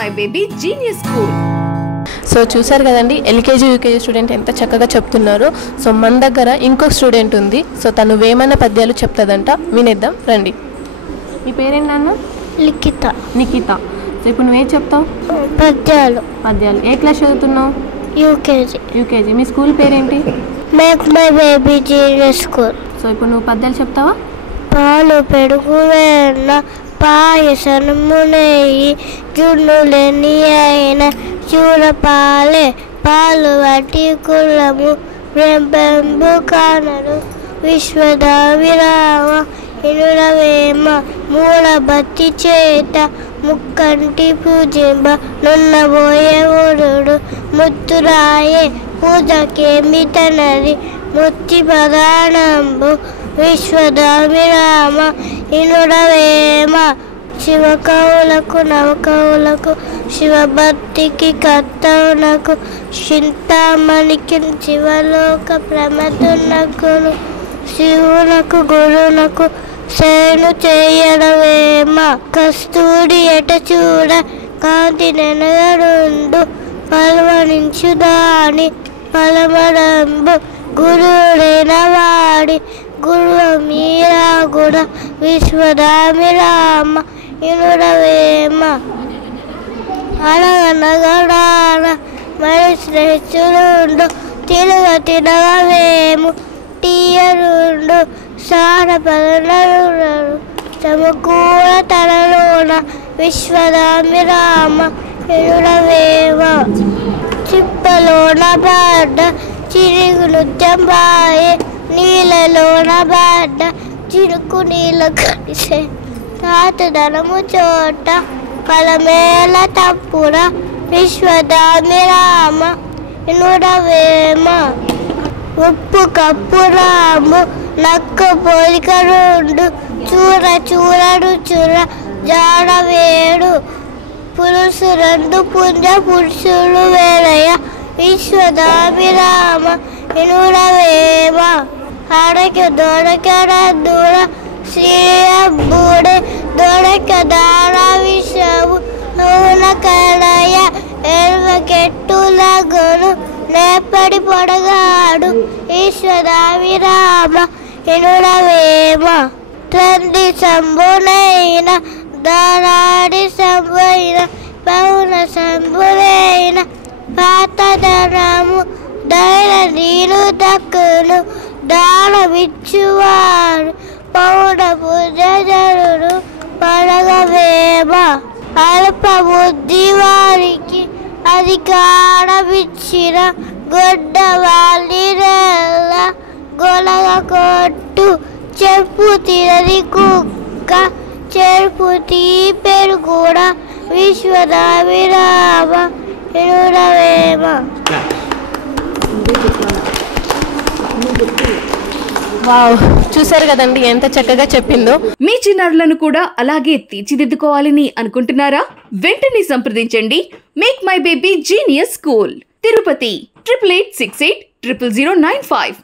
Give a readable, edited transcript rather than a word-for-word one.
My baby genius school. So చూసారు కదండి, LKG UKG student ఎంత చక్కగా చెప్తున్నారు. సో మన దగ్గర ఇంకో స్టూడెంట్ ఉంది. సో తను వేమన పద్యాలు చెప్తుందంట, వినేద్దాం రండి. మీ పేరేంటన్నా? లిఖిత. నిఖిత. సో ఇప్పుడు నువ్వేం చెప్తావు? పద్యాలు. పద్యాలు. ఏ క్లాస్ చదువుతున్నావు? యూకేజీ. మీ స్కూల్ పేరేంటి? Make my baby genius school. So ఇప్పుడు నువ్వు పద్యాలు చెప్తావా? పాలు పెరుగు వెన్న పాయసనము నెయ్యి జున్నులెన్ని అయిన చూరపాలే పాలు వటి కులము బ్రహ్మంబు కానరు విశ్వద విరామ ఇనురవేమ మూల బతి చేత ముక్కంటి పూజింబ నున్నబోయే ఊరుడు ముత్తురాయే పూజకేమి తనది ముత్తి ప్రధానంబు విశ్వద విరామ ఇనురవేమ శివకవులకు నవకవులకు శివభక్తికి కర్తవునకు చింతామణికి శివలోక ప్రమతునకును శివునకు గురునకు సేను చేయడవేమ కస్తూరి ఎట చూడ కాంతి నెనగరుండు పలవనించు దాని పలమరంబు గురుడైన వాడి గురువ మీరా గుణ విశ్వదామిరామ ఇనురవేమ అనగనగడాన మరి శ్రేష్ఠుడు తినగవేము తీయరుండు సార పదనరు సమకూర తనలోన విశ్వదామిరామ ఇనురవేమ చిప్పలోన పడ్డ చిరుగు నృత్యం బాయే నీళ్ళలోన పడ్డ చిరుకు నీళ్ళ కలిసే తాతదనము చోట కలమేల తప్పున విశ్వదామిరామ ఇనురవేమ ఉప్పు కప్పు రాము నక్క పోలిక రెండు చూర చూరడు చూర జాడవేడు పురుషు రెండు పుంజ పురుషులు వేరయ్య విశ్వదామిరామ ఇనురవేమ అడక దొడక దూర శ్రీయబ్బుడే దొడక దార విషము నూన కడయ ఎర్వకెట్టుల గొను నేపడి పొడగాడు ఈశ్వరావిరామ ఇనురవేమ తండ్రి శంభునైన దారాడి శంభుైన పౌన శంభునైన పాతధనము దైన నీరు దక్కును దానమిచ్చువారు పౌన పూజరుడు పడగవేమ అల్ప బుద్ధి వారికి అధికారమిచ్చిన గొడ్డ వాళ్ళ గొలగ కొట్టు చెప్పు తినది కుక్క చెరుపు తీపెరు కూడా విశ్వదామిరామ ఇనురవేమ. వావ్, చూసారు కదండి ఎంత చక్కగా చెప్పిందో. మీ చిన్నారులను కూడా అలాగే తీర్చిదిద్దుకోవాలని అనుకుంటున్నారా? వెంటనే సంప్రదించండి make my baby genius school, Tirupati 8886800095.